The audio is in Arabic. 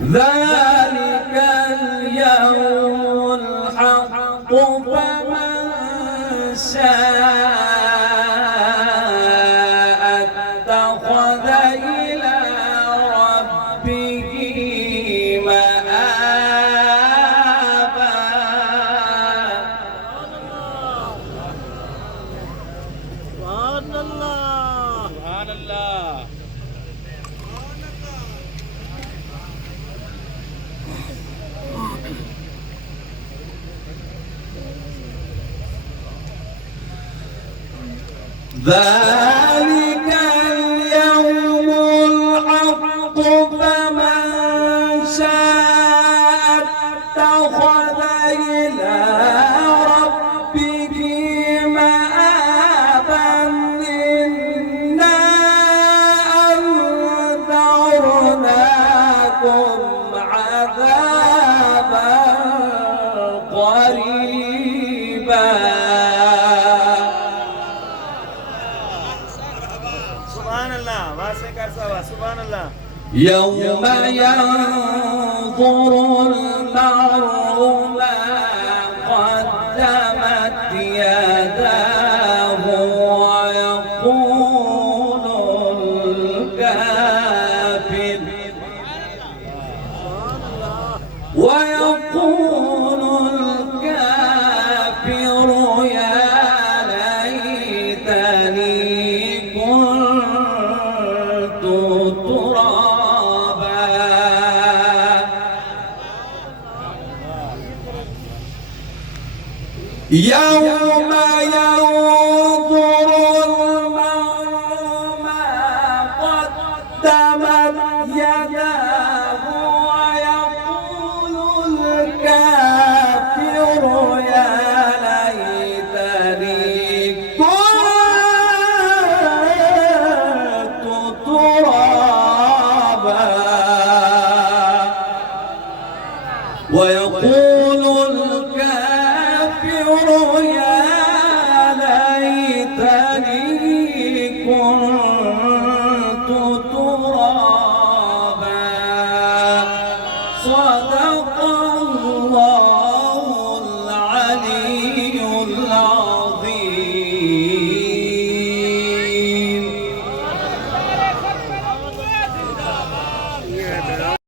ذلك اليوم الحق فمن شاء اتخذ إلى ربه مآبا. سبحان الله سبحان الله. ذلك اليوم الحق فمن شاء اتخذ إلى ربه مآبا. إنا أنذرناكم عذابا قريبا. سبحان الله واسع كرسوا سبحان الله. يوم ينظر المرء ما قدمت يداه ويقول الكافر يا ليتني كنت ترابا. يوم